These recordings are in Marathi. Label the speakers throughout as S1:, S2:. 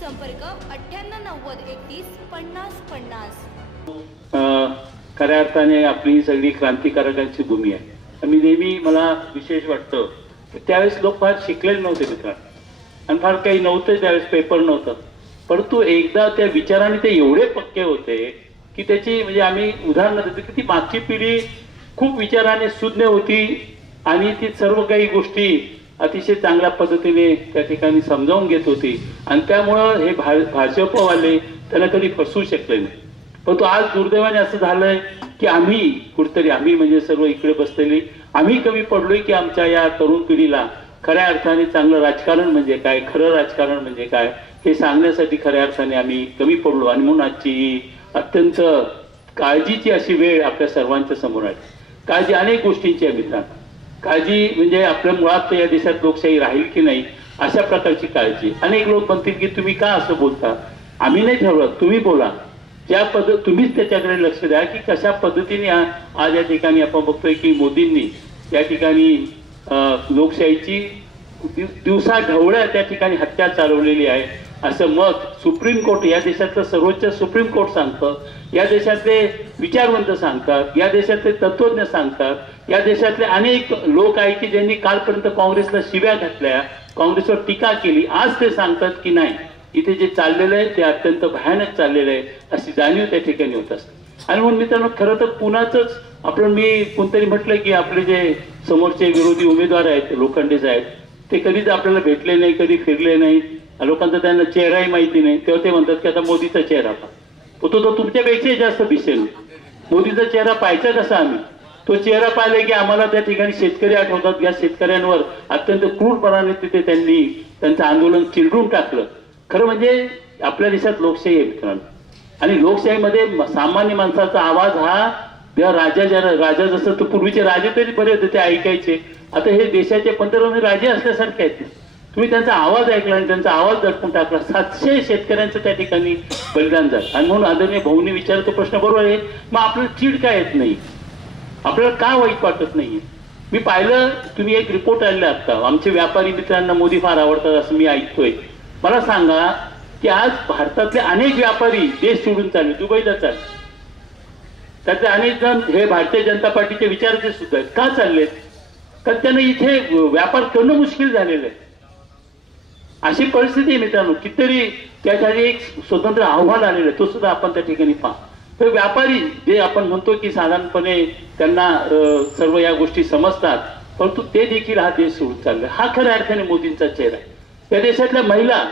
S1: संपर्क अठ्ठ्याण्णव नव्वद एकतीस पन्नास पन्नास.
S2: खऱ्या अर्थाने आपली ही सगळी क्रांतिकारकांची भूमी आहे. मी नेहमी मला विशेष वाटतं की त्यावेळेस लोक फार शिकलेले नव्हते मित्र आणि फार काही नव्हतं त्यावेळेस पेपर नव्हतं. परंतु एकदा त्या विचाराने ते एवढे पक्के होते की त्याची म्हणजे आम्ही उदाहरणं देतो की ती मागची पिढी खूप विचाराने सुज्ञ होती आणि ती सर्व काही गोष्टी अतिशय चांगल्या पद्धतीने त्या ठिकाणी समजावून घेत होती. आणि त्यामुळं हे भा भाजपवाले त्यांना कधी फसवू शकले नाही. परंतु आज दुर्दैवाने असं झालंय की आम्ही कुठतरी आम्ही म्हणजे सर्व इकडे बसलेली आम्ही कमी पडलोय की आमच्या या तरुण पिढीला खऱ्या अर्थाने चांगलं राजकारण म्हणजे काय खरं राजकारण म्हणजे काय हे सांगण्यासाठी खऱ्या अर्थाने आम्ही कमी पडलो. आणि म्हणून आजची ही अत्यंत काळजीची अशी वेळ आपल्या सर्वांच्या समोर आहे. काळजी अनेक गोष्टींची आहे मित्रांनो. काळजी म्हणजे आपल्या मुळात या देशात लोकशाही राहील की नाही अशा प्रकारची काळजी. अनेक लोक म्हणतील की तुम्ही का असं बोलता? आम्ही नाही ठरवत तुम्ही बोला. ज्या पद्धत तुम्हीच त्याच्याकडे लक्ष द्या की कशा पद्धतीने आज या ठिकाणी आपण बघतोय की मोदींनी या ठिकाणी लोकशाहीची दिवसा ढवळ्या त्या ठिकाणी हत्या चालवलेली आहे. असं मत सुप्रीम कोर्ट या देशातलं सर्वोच्च सुप्रीम कोर्ट सांगतं. या देशातले विचारवंत सांगतात. या देशातले तत्वज्ञ सांगतात. या देशातले अनेक लोक आहे की ज्यांनी कालपर्यंत काँग्रेसला शिव्या घातल्या काँग्रेसवर टीका केली आज ते सांगतात की नाही इथे जे चाललेलं आहे ते अत्यंत भयानक चाललेलं आहे अशी जाणीव त्या ठिकाणी होत असते. आणि म्हणून मित्रांनो खरं तर पुण्याचंच आपण मी कोणतरी म्हटलं की आपले जे समोरचे विरोधी उमेदवार आहेत लोखंडेच आहेत ते कधीच आपल्याला भेटले नाही कधी फिरले नाही लोकांचा त्यांना चेहराही माहिती नाही. तेव्हा ते म्हणतात की आता मोदीचा चेहरा पहा. तो तो तुमच्यापेक्षाही जास्त दिसेल. मोदीचा चेहरा पाहायचा कसा आम्ही? तो चेहरा पाहिला की आम्हाला त्या ठिकाणी शेतकरी आठवतात. या शेतकऱ्यांवर अत्यंत क्रूरपणाने तिथे त्यांनी त्यांचं आंदोलन चिरडून टाकलं. खरं म्हणजे आपल्या देशात लोकशाही आहे मित्रांनो. आणि लोकशाहीमध्ये सामान्य माणसाचा आवाज हा त्या राजा ज्या राजा जसं तर पूर्वीचे राजे तरी बरे होते ते ऐकायचे. आता हे देशाचे पंतप्रधान राजे असल्यासारखे आहेत. तुम्ही त्यांचा आवाज ऐकला आणि त्यांचा आवाज दडपून टाकला. सातशे शेतकऱ्यांचं त्या ठिकाणी बलिदान झालं. आणि म्हणून आदरणीय भाऊनी विचारतो प्रश्न बरोबर आहे. मग आपल्याला चीड काय येत नाही? आपल्याला का वाईट वाटत नाहीये? मी पाहिलं तुम्ही एक रिपोर्ट आणला आता. आमचे व्यापारी मित्रांना मोदी फार आवडतात असं मी ऐकतोय. मला सांगा की आज भारतातले अनेक व्यापारी देश सोडून चालले दुबईला चालले. त्यातले अनेक जण हे भारतीय जनता पार्टीचे विचारचे सुद्धा आहेत. का चाललेत? कारण त्यांना इथे व्यापार करणं मुश्किल झालेलं आहे. अशी परिस्थिती आहे मित्रांनो. कितीतरी त्यासाठी एक स्वतंत्र आव्हान आलेलं आहे. तो सुद्धा आपण त्या ठिकाणी पहा तर व्यापारी जे आपण म्हणतो की साधारणपणे त्यांना सर्व या गोष्टी समजतात परंतु ते देखील हा देश सोडून चालला. हा खऱ्या अर्थाने मोदींचा चेहरा आहे. त्या देशातल्या महिला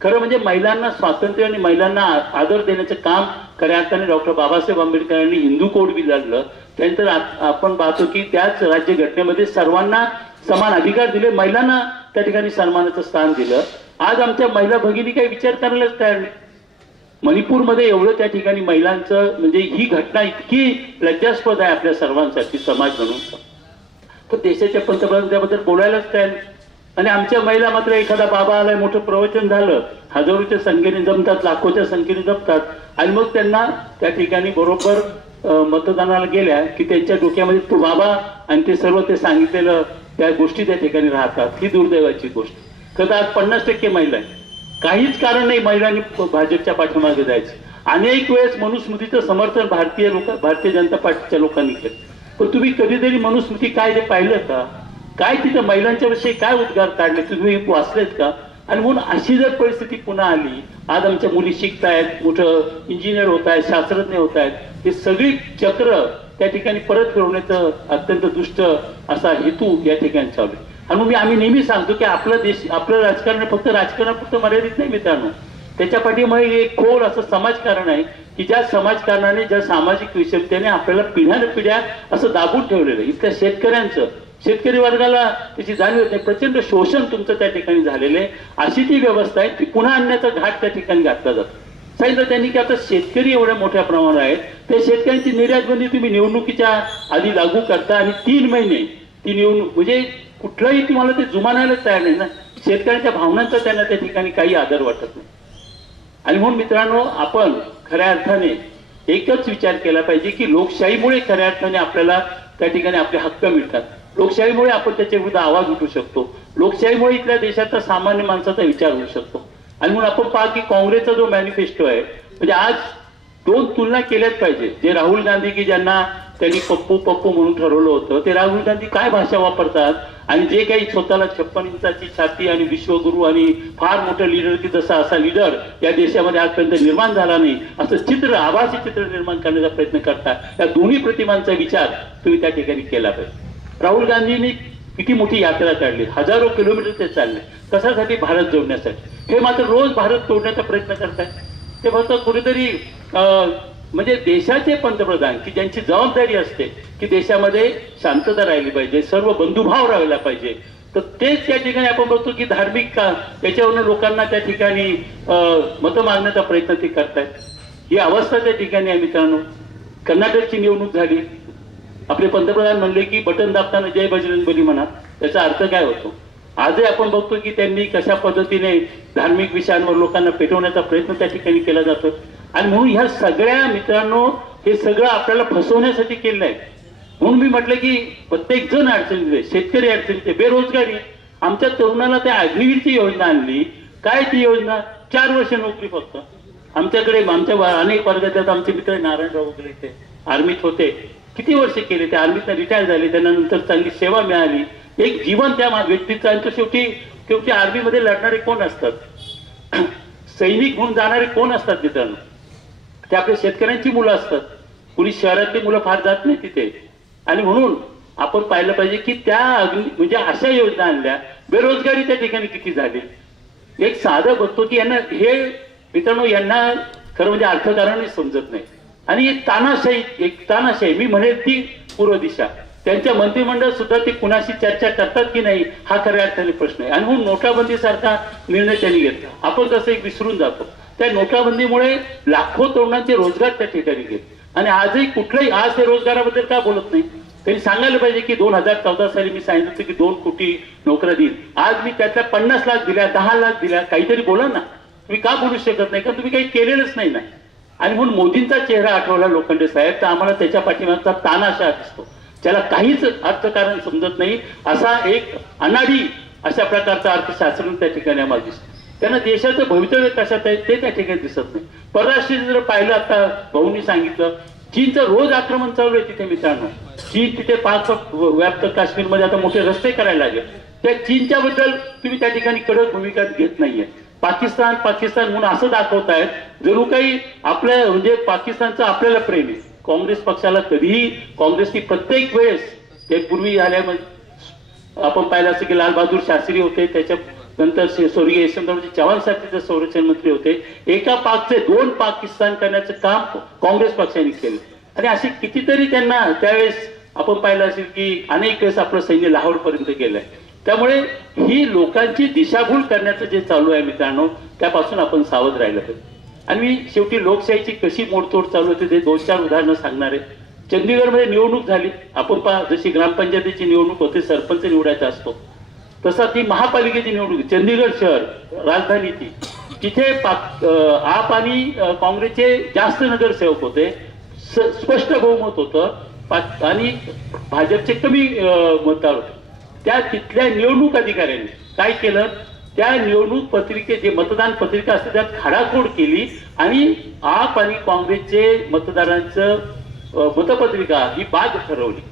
S2: खरं म्हणजे महिलांना स्वातंत्र्य आणि महिलांना आदर देण्याचं काम खऱ्या अर्थाने डॉक्टर बाबासाहेब आंबेडकरांनी हिंदू कोड बिलाडलं त्यानंतर आपण पाहतो की त्याच राज्यघटनेमध्ये सर्वांना समान अधिकार दिले महिलांना त्या ठिकाणी सन्मानाचं स्थान दिलं. आज आमच्या महिला भगिनी काही विचार करायलाच तयार नाही मणिपूरमध्ये एवढं त्या ठिकाणी महिलांचं म्हणजे ही घटना इतकी लज्जास्पद आहे आपल्या सर्वांसाठी समाज म्हणून. तर देशाच्या पंतप्रधान त्याबद्दल बोलायलाच तयार आणि आमच्या महिला मात्र एखादा बाबा आलाय मोठं प्रवचन झालं हजारोच्या संख्येने जमतात लाखोच्या संख्येने जमतात आणि मग त्यांना त्या ठिकाणी बरोबर मतदानाला गेल्या की त्यांच्या डोक्यामध्ये तो बाबा आणि ते सर्व ते सांगितलेलं त्या गोष्टी त्या ठिकाणी राहतात. ही दुर्दैवाची गोष्ट. खरं आज पन्नास टक्के महिला आहे काहीच कारण नाही महिलांनी भाजपच्या पाठीमागे जायचं. अनेक वेळेस मनुस्मृतीचं समर्थन भारतीय लोक भारतीय जनता पार्टीच्या लोकांनी केलं. पण तुम्ही कधीतरी मनुस्मृती काय ते पाहिलं का? काय तिथं महिलांच्या विषयी काय उद्गार काढले? तुम्ही वाचलेत का? आणि म्हणून अशी जर परिस्थिती पुन्हा आली आज आमच्या मुली शिकतायत मोठं इंजिनियर होत आहेत शास्त्रज्ञ होत आहेत हे सगळी चक्र त्या ठिकाणी परत फिरवण्याचं अत्यंत दुष्ट असा हेतू या ठिकाणी चालू आहे. आणि मी आम्ही नेहमी सांगतो की आपलं देश आपलं राजकारण फक्त राजकारण फक्त मर्यादित नाही मित्रांनो. त्याच्या पाठीमुळे एक खोल असं समाजकारण आहे की ज्या समाजकारणाने ज्या सामाजिक विषमतेने आपल्याला पिढ्यान पिढ्या असं दाबून ठेवलेलं आहे. इथल्या शेतकऱ्यांचं शेतकरी वर्गाला त्याची जाणीव होते प्रचंड शोषण तुमचं त्या ठिकाणी झालेलं आहे. अशी ती व्यवस्था आहे ती पुन्हा आणण्याचा घाट त्या ठिकाणी घातला जातो. सांगितलं त्यांनी की आता शेतकरी एवढ्या मोठ्या प्रमाणावर आहेत. त्या शेतकऱ्यांची निर्यातबंदी तुम्ही निवडणुकीच्या आधी लागू करता आणि तीन महिने ती निवडणूक म्हणजे कुठलंही तुम्हाला ते जुमानायला तयार नाही ना. शेतकऱ्यांच्या भावनांचा त्यांना त्या ठिकाणी काही आदर वाटत नाही. आणि म्हणून मित्रांनो आपण खऱ्या अर्थाने एकच विचार केला पाहिजे की लोकशाहीमुळे खऱ्या अर्थाने आपल्याला त्या ठिकाणी आपले हक्क मिळतात. लोकशाहीमुळे आपण त्याच्या विरुद्ध आवाज उठू शकतो. लोकशाहीमुळे इथल्या देशाचा सामान्य माणसाचा विचार होऊ शकतो. आणि म्हणून आपण पहा की काँग्रेसचा जो मॅनिफेस्टो आहे म्हणजे आज दोन तुलना केल्याच पाहिजे. जे राहुल गांधी की ज्यांना त्यांनी पप्पू पप्पू म्हणून ठरवलं होतं. ते राहुल गांधी काय भाषा वापरतात? आणि जे काही स्वतःला छप्पन इंचाची छाती आणि विश्वगुरु आणि फार मोठं लिडर की जसा असा लिडर या देशामध्ये आजपर्यंत निर्माण झाला नाही असं चित्र आभासी चित्र निर्माण करण्याचा प्रयत्न करतात. या दोन्ही प्रतिमांचा विचार तुम्ही त्या ठिकाणी केला पाहिजे. राहुल गांधींनी किती मोठी यात्रा काढली? हजारो किलोमीटर ते चालले. कशासाठी भारत जोडण्यासाठी? हे मात्र रोज भारत तोडण्याचा प्रयत्न करतायत. ते फक्त कुठेतरी अं, म्हणजे देशाचे पंतप्रधान की ज्यांची जबाबदारी असते की देशामध्ये शांतता राहिली पाहिजे सर्व बंधुभाव राहिला पाहिजे. तर तेच त्या ठिकाणी आपण बघतो की धार्मिक का त्याच्यावरनं लोकांना त्या ठिकाणी मतं मागण्याचा प्रयत्न ते करतायत. ही अवस्था त्या ठिकाणी आहे मित्रांनो. कर्नाटकची निवडणूक झाली. आपले पंतप्रधान म्हणले की बटन दाबताना जय बजरंग बली म्हणा त्याचा अर्थ काय होतो? आजही आपण बघतो की त्यांनी कशा पद्धतीने धार्मिक विषयांवर लोकांना पेटवण्याचा प्रयत्न त्या ठिकाणी केला जातो. आणि म्हणून ह्या सगळ्या मित्रांनो हे सगळं आपल्याला फसवण्यासाठी केलं आहे. म्हणून मी म्हटलं की प्रत्येक जण अडचणीत आहे शेतकरी अडचणीत आहे बेरोजगारी आमच्या तरुणाला त्या अग्निवीरची योजना आणली. काय ती योजना? चार वर्ष नोकरी फक्त. आमच्याकडे आमच्या अनेक वर्गात आमचे मित्र नारायणराव वगैरे इथे आर्मीत होते. किती वर्ष केले ते आर्मीत रिटायर झाले त्यानंतर चांगली सेवा मिळाली. एक जीवन त्या मा- व्यक्तीचं आणि तो शेवटी शेवटी आर्मीमध्ये लढणारे कोण असतात? सैनिक म्हणून जाणारे कोण असतात मित्रांनो? ते आपल्या शेतकऱ्यांची मुलं असतात. कुणी शहरातली मुलं फार जात नाही तिथे. आणि म्हणून आपण पाहिलं पाहिजे की त्या अग्नि म्हणजे अशा योजना आणल्या बेरोजगारी त्या ठिकाणी किती झाली. एक साधं बघतो की यांना हे मित्रांनो यांना खरं म्हणजे अर्थकारणही समजत नाही. आणि एक तानाशाही एक तानाशाही मी म्हणेल ती पूर्व दिशा. त्यांच्या मंत्रिमंडळ सुद्धा ते कुणाशी चर्चा करतात की नाही हा खऱ्या अर्थाने प्रश्न आहे. आणि म्हणून नोटाबंदीसारखा निर्णय त्यांनी घेतला. आपण कसं एक विसरून जातो. त्या नोटाबंदीमुळे लाखो तरुणांचे रोजगार त्या ठिकाणी गेले. आणि आजही कुठलाही आज ते रोजगाराबद्दल का बोलत नाही? त्यांनी सांगायला पाहिजे की दोन हजार चौदा साली मी सांगितलं की दोन कोटी नोकऱ्या देईल. आज मी त्यातल्या पन्नास लाख दिल्या दहा लाख दिल्या काहीतरी बोला ना. तुम्ही का बोलू शकत नाही? कारण तुम्ही काही केलेलंच नाही ना. आणि म्हणून मोदींचा चेहरा आठवला लोखंडे साहेब तर आम्हाला त्याच्या पाठीमागचा तानाशा दिसतो. त्याला काहीच अर्थकारण समजत नाही. असा एक अनाडी अशा प्रकारचा अर्थशास्त्र त्या ठिकाणी आम्हाला दिसतो. त्यांना देशाचं भवितव्य कशात आहे ते त्या ठिकाणी दिसत नाही. परराष्ट्रीय जर पाहिलं आता भाऊनी सांगितलं चीनचं रोज आक्रमण चालू आहे तिथे मित्रांनो. चीन तिथे पाच व्याप्त काश्मीरमध्ये आता मोठे रस्ते करायला लागले. त्या चीनच्या बद्दल तुम्ही त्या ठिकाणी कडक भूमिका घेत नाहीये. पाकिस्तान पाकिस्तान म्हणून असं दाखवतायत जणू काही आपल्या म्हणजे पाकिस्तानचं आपल्याला प्रेम आहे. काँग्रेस पक्षाला कधीही काँग्रेसची प्रत्येक वेळेस ते पूर्वी झाल्यामध्ये आपण पाहिलं असं की लालबहादूर शास्त्री होते त्याच्या नंतर स्वर्गीय यशवंतरावजी चव्हाण साहेब संरक्षण मंत्री होते. एका पाकचे दोन पाकिस्तान करण्याचं काम काँग्रेस पक्षाने केलं. आणि असे कितीतरी त्यांना त्यावेळेस आपण पाहिलं असेल की अनेक वेळेस आपलं सैन्य लाहोर पर्यंत गेलंय. त्यामुळे ही लोकांची दिशाभूल करण्याचं जे चालू आहे मित्रांनो त्यापासून आपण सावध राहिलं पाहिजे. आणि मी शेवटी लोकशाहीची कशी मोडतोड चालू होते ते दोन चार उदाहरणं सांगणार आहे. चंदीगडमध्ये निवडणूक झाली. आपण पहा जशी ग्रामपंचायतीची निवडणूक होते सरपंच निवडायचा असतो. तसा ती महापालिकेची निवडणूक चंदीगड शहर राजधानी ती. तिथे पाक आप आणि काँग्रेसचे जास्त नगरसेवक होते. स- स्पष्ट बहुमत होतं. पा- आणि भाजपचे कमी मतदार होते. त्या तिथल्या निवडणूक अधिकाऱ्यांनी काय केलं? त्या निवडणूक पत्रिके जे मतदान पत्रिका असते त्यात खाडाखोड केली आणि आप आणि काँग्रेसचे मतदारांचं मतपत्रिका ही बाद ठरवली.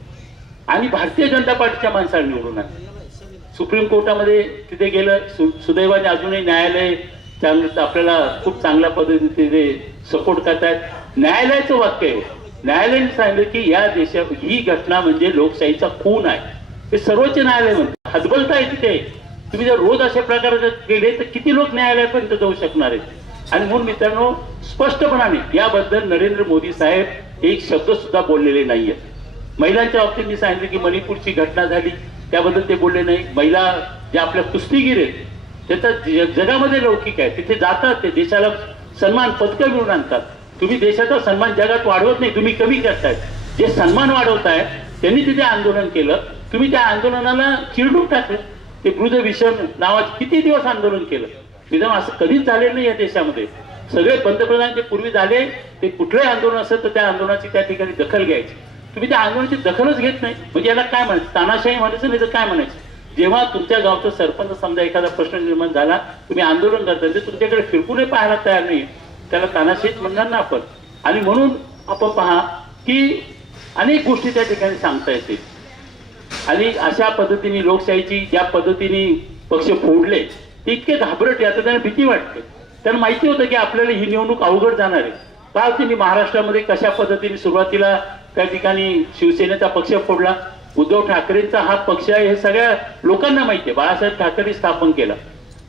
S2: आणि भारतीय जनता पार्टीच्या माणसाला निवडून आली सुप्रीम कोर्टामध्ये तिथे गेलं. सु सुदैवाने अजूनही न्यायालय चांगलं आपल्याला खूप चांगल्या पद्धतीने तिथे सपोर्ट करतायत. न्यायालयाचं वाक्य आहे. न्यायालयाने सांगितलं की या देशा ही घटना म्हणजे लोकशाहीचा खून आहे. हे सर्वोच्च न्यायालय म्हणतात हतबलता आहे तिथे. तुम्ही जर रोज अशा प्रकारे जर गेले तर किती लोक न्यायालयापर्यंत जाऊ शकणार आहेत? आणि म्हणून मित्रांनो स्पष्टपणाने याबद्दल नरेंद्र मोदी साहेब एक शब्द सुद्धा बोललेले नाहीयेत. महिलांच्या बाबतीत मी सांगितलं की मणिपूरची घटना झाली. त्याबद्दल ते बोलले नाही. महिला ज्या आपल्या कुस्तीगीर आहेत त्याचा जगामध्ये लौकिक आहे तिथे जातात ते देशाला सन्मान पदकं मिळून आणतात. तुम्ही देशाचा सन्मान जगात वाढवत नाही तुम्ही कमी करताय. जे सन्मान वाढवताय त्यांनी तिथे आंदोलन केलं. तुम्ही त्या आंदोलनाला चिरडून टाकलं. ते वृद्ध नावाचं किती दिवस आंदोलन केलं? निदान असं कधीच झालेलं नाही या देशामध्ये. सगळे पंतप्रधान जे पूर्वी झाले ते कुठलंही आंदोलन असेल तर त्या आंदोलनाची त्या ठिकाणी दखल घ्यायची. तुम्ही त्या आंदोलनाची दखलच घेत नाही. म्हणजे याला काय म्हणायचं? तानाशाही म्हणायचं नाही तर काय म्हणायचं? जेव्हा तुमच्या गावचा सरपंच समजा एखादा प्रश्न निर्माण झाला तुम्ही आंदोलन करता ते तुमच्याकडे फिरकूनही पाहायला तयार नाही त्याला तानाशाहीच म्हणणार ना आपण. आणि म्हणून आपण पहा की अनेक गोष्टी त्या ठिकाणी सांगता येतील आणि अशा पद्धतीने लोकशाहीची ज्या पद्धतीने पक्ष फोडले ते इतके घाबरट आता त्यांना भीती वाटते. त्यांना माहिती होतं की आपल्याला ही निवडणूक अवघड जाणार आहे. का त्यांनी महाराष्ट्रामध्ये कशा पद्धतीने सुरुवातीला त्या ठिकाणी शिवसेनेचा पक्ष फोडला. उद्धव ठाकरेंचा हा पक्ष आहे हे सगळ्या लोकांना माहिती आहे. बाळासाहेब ठाकरे स्थापन केला.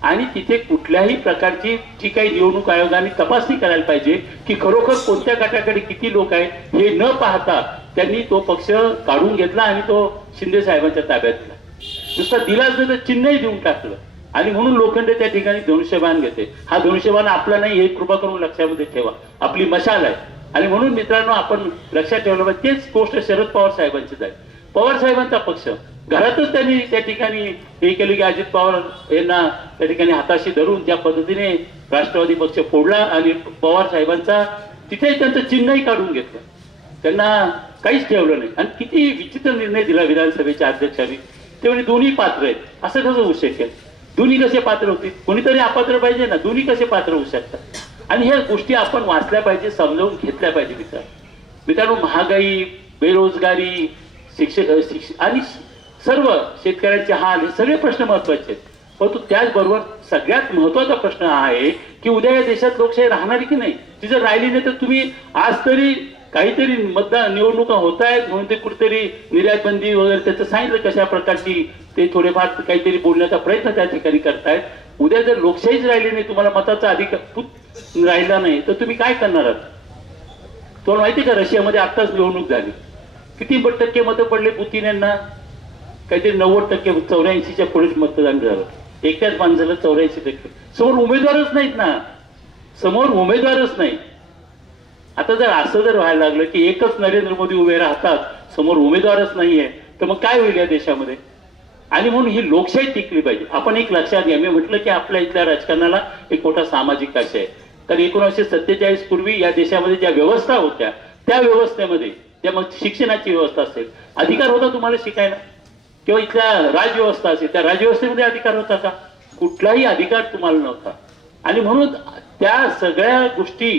S2: आणि तिथे कुठल्याही प्रकारची जी काही निवडणूक आयोगाने तपासणी करायला पाहिजे की खरोखर कोणत्या गटाकडे किती लोक आहेत हे न पाहता त्यांनी तो पक्ष काढून घेतला आणि तो शिंदे साहेबांच्या ताब्यात दिला. नुसता दिलाच तर चिन्हही देऊन टाकलं. आणि म्हणून लोखंड त्या ठिकाणी धनुष्यबाण घेते. हा धनुष्यबाण आपला नाही हे कृपा करून लक्षामध्ये ठेवा. आपली मशाल आहे. आणि म्हणून मित्रांनो आपण लक्षात ठेवलं पाहिजे तेच गोष्ट शरद पवार साहेबांचीच आहे. पवार साहेबांचा पक्ष. घरातच त्यांनी त्या ठिकाणी हे केलं की अजित पवार यांना त्या ठिकाणी हाताशी धरून ज्या पद्धतीने राष्ट्रवादी पक्ष फोडला आणि पवार साहेबांचा तिथे त्यांचं चिन्हही काढून घेतलं. त्यांना काहीच ठेवलं नाही. आणि किती विचित्र निर्णय दिला विधानसभेच्या अध्यक्षांनी. ते म्हणजे दोन्ही पात्र आहेत. असं कसं होऊ शकेल? दोन्ही कसे पात्र होतील? कोणीतरी अपात्र पाहिजे ना? दोन्ही कसे पात्र होऊ शकतात? आणि ह्या गोष्टी आपण वाचल्या पाहिजे समजावून घेतल्या पाहिजे मित्र मित्रांनो महागाई बेरोजगारी शिक्षक शिक्ष आणि सर्व शेतकऱ्यांचे हाल हे सगळे प्रश्न महत्त्वाचे आहेत. परंतु त्याचबरोबर सगळ्यात महत्त्वाचा प्रश्न हा आहे की उद्या या देशात लोकशाही राहणार की नाही? ती जर राहिली नाही तर तुम्ही आज तरी काहीतरी मतदान निवडणुका होत आहेत म्हणून ते कुठेतरी निर्यात बंदी वगैरे त्याचं सांगितलं कशा प्रकारची ते थोडेफार काहीतरी बोलण्याचा प्रयत्न त्या ठिकाणी करतायत. उद्या जर लोकशाहीच राहिली नाही तुम्हाला मताचा अधिकार राहिला नाही तर तुम्ही काय करणार आहात? तुम्हाला माहिती का रशियामध्ये आत्ताच निवडणूक झाली. किती टक्के मतं पडले पुतीन यांना काहीतरी नव्वद टक्के चौऱ्याऐंशीच्या पुढेच मतदान झालं. एकट्याच माणसाला चौऱ्याऐंशी टक्के. समोर उमेदवारच नाहीत ना. समोर उमेदवारच नाही. आता जर असं जर व्हायला लागलं की एकच नरेंद्र मोदी उभे राहतात समोर उमेदवारच नाहीये तर मग काय होईल या देशामध्ये? आणि म्हणून ही लोकशाही टिकली पाहिजे. आपण एक लक्षात घ्या. मी म्हटलं की आपल्या इथल्या राजकारणाला एक मोठा सामाजिक आशय आहे. कारण एकोणीसशे सत्तेचाळीस पूर्वी या देशामध्ये ज्या व्यवस्था होत्या त्या व्यवस्थेमध्ये त्या मग शिक्षणाची व्यवस्था असेल अधिकार होता तुम्हाला शिकायला? किंवा इथल्या राजव्यवस्था असेल त्या राजव्यवस्थेमध्ये अधिकार होता का? कुठलाही अधिकार तुम्हाला नव्हता. आणि म्हणून त्या सगळ्या गोष्टी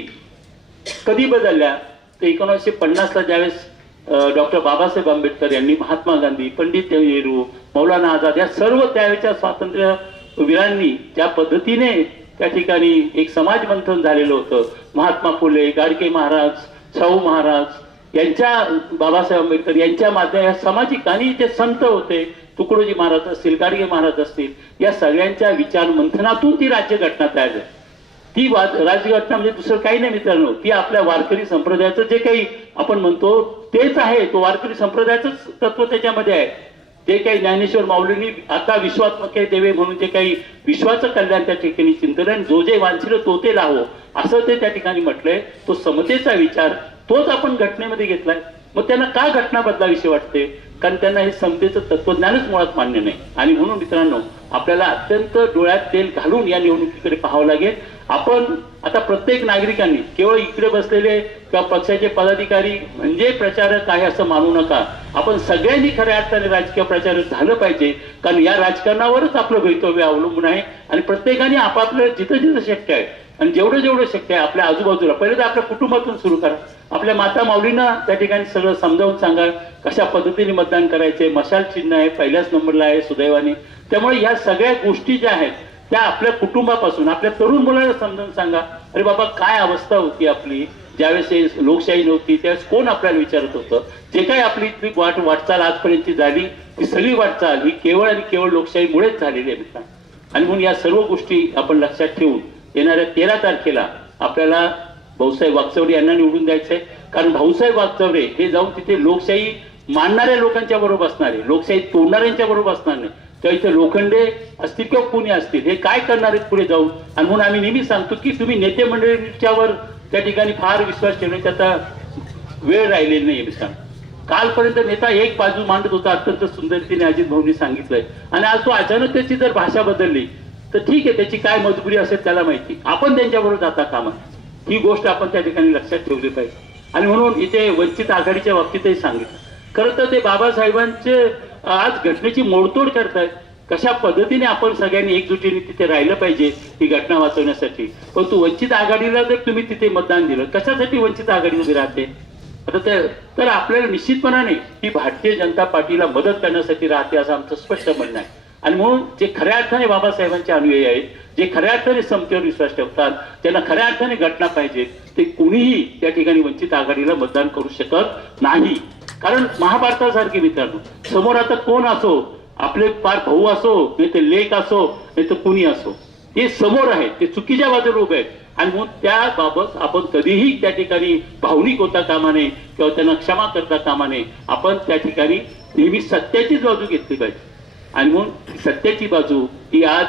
S2: कधी बदलल्या? तर एकोणीसशे पन्नासला ज्यावेळेस डॉक्टर बाबासाहेब आंबेडकर यांनी महात्मा गांधी पंडित नेहरू मौलाना आझाद या सर्व त्यावेळच्या स्वातंत्र्य वीरांनी ज्या पद्धतीने त्या ठिकाणी एक समाज मंथन झालेलं होतं महात्मा फुले गाडगे महाराज शाहू महाराज यांच्या बाबासाहेब आंबेडकर यांच्या माध्यम या सामाजिक आणि जे संत होते तुकडोजी महाराज असतील गाडगे महाराज असतील या सगळ्यांच्या विचार मंथनातून ती राज्यघटना तयार झाली. ती वा- राजघटना म्हणजे दुसरं काही नाही मित्रांनो. ती आपल्या वारकरी संप्रदायाचं जे काही आपण म्हणतो तेच आहे. तो वारकरी संप्रदायाचंच तत्व त्याच्यामध्ये आहे. जे काही ज्ञानेश्वर माऊलींनी आता विश्वात्मक देवे म्हणून जे काही विश्वाचं कल्याण त्या ठिकाणी चिंतन जो जे वांछिल तो ते लावो. असं ते त्या ठिकाणी म्हटलंय. तो समतेचा विचार तोच आपण घटनेमध्ये घेतलाय. मग त्यांना का घटना बदलाविषयी वाटते? कारण त्यांना हे समतेचं तत्वज्ञानच मुळात मान्य नाही. आणि म्हणून मित्रांनो आपल्याला अत्यंत डोळ्यात तेल घालून या निवडणुकीकडे पाहावं लागेल. आपण आता प्रत्येक नागरिकांनी केवळ इकडे बसलेले किंवा पक्षाचे पदाधिकारी म्हणजे प्रचारक आहे असं मानू नका. आपण सगळ्यांनी खऱ्या अर्थाने राजकीय प्रचारक झालं पाहिजे. कारण या राजकारणावरच आपलं भवितव्य अवलंबून आहे. आणि प्रत्येकाने आपापलं जिथं जिथं शक्य आहे आणि जेवढं जेवढं शक्य आहे आपल्या आजूबाजूला पहिले तर आपल्या कुटुंबातून सुरू करा. आपल्या माता माऊलींना त्या ठिकाणी सगळं समजावून सांगा कशा पद्धतीने मतदान करायचे मशाल चिन्ह आहे पहिल्याच नंबरला आहे सुदैवाने. त्यामुळे या सगळ्या गोष्टी ज्या आहेत त्या आपल्या कुटुंबापासून आपल्या तरुण मुलाला समजावून सांगा अरे बाबा काय अवस्था होती आपली? ज्यावेळेस लोकशाही नव्हती त्यावेळेस कोण आपल्याला विचारत होतं? जे काही आपली इथली वाट वाटचाल आजपर्यंतची झाली ती सगळी वाटचाल ही केवळ आणि केवळ लोकशाहीमुळेच झालेली आहे मित्रांनो. आणि म्हणून या सर्व गोष्टी आपण लक्षात ठेवून येणाऱ्या तेरा तारखेला आपल्याला भाऊसाहेब वागचवडे यांना निवडून द्यायचंय. कारण भाऊसाहेब वागचवडे हे जाऊन तिथे लोकशाही मानणाऱ्या लोकांच्या बरोबर असणारे लोकशाही तोडणाऱ्यांच्या बरोबर असणार नाही. तर इथे लोखंडे असतील किंवा कुणी असतील हे काय करणार आहेत पुढे जाऊन? आणि म्हणून आम्ही नेहमी सांगतो की तुम्ही नेते मंडळीच्यावर त्या ठिकाणी फार विश्वास ठेवण्याची आता वेळ राहिलेली नाही मित्रांनो कालपर्यंत नेता एक बाजू मांडत होता अत्यंत सुंदरतेने अजित भाऊनी सांगितलंय. आणि आज तो अचानक त्याची जर भाषा बदलली तर ठीक आहे त्याची काय मजबुरी असेल त्याला माहिती. आपण त्यांच्याबरोबर जाता कामा. ही गोष्ट आपण त्या ठिकाणी लक्षात ठेवली पाहिजे. आणि म्हणून इथे वंचित आघाडीच्या बाबतीतही सांगितलं. खरं तर ते बाबासाहेबांचे आज घटनेची मोडतोड करतायत. कशा पद्धतीने आपण सगळ्यांनी एकजुटीने तिथे राहिलं पाहिजे ही घटना वाचवण्यासाठी? परंतु वंचित आघाडीला जर तुम्ही तिथे मतदान दिलं कशासाठी वंचित आघाडीमध्ये राहते? आता ते- तर आपल्याला निश्चितपणाने ही भारतीय जनता पार्टीला मदत करण्यासाठी राहते असं आमचं स्पष्ट म्हणणं आहे. आणि म्हणून जे खऱ्या अर्थाने बाबासाहेबांचे अनुयायी आहेत जे खऱ्या अर्थाने समतेवर विश्वास ठेवतात त्यांना खऱ्या अर्थाने घटना पाहिजे ते कुणीही त्या ठिकाणी वंचित आघाडीला मतदान करू शकत नाही. कारण महाभारतासारखे मित्रांनो समोर आता कोण असो आपले पार भाऊ असो नाही ते लेख असो नाही तर कुणी असो ते समोर आहेत ते चुकीच्या बाजूला उभे आहेत. आणि म्हणून त्याबाबत आपण कधीही त्या ठिकाणी भावनिक होता कामा नये किंवा त्यांना क्षमा करता कामा नये आपण त्या ठिकाणी नेहमी सत्याचीच बाजू घेतली पाहिजे. आणि म्हणून सत्याची बाजू ही आज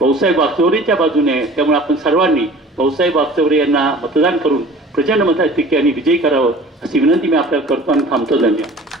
S2: भाऊसाहेब वागचौरेच्या बाजूने आहे. त्यामुळे आपण सर्वांनी भाऊसाहेब वागचौरे यांना मतदान करून प्रचंड मताधिक्याने विजयी करावं अशी विनंती मी आपल्याला करतो आणि थांबतो. धन्यवाद.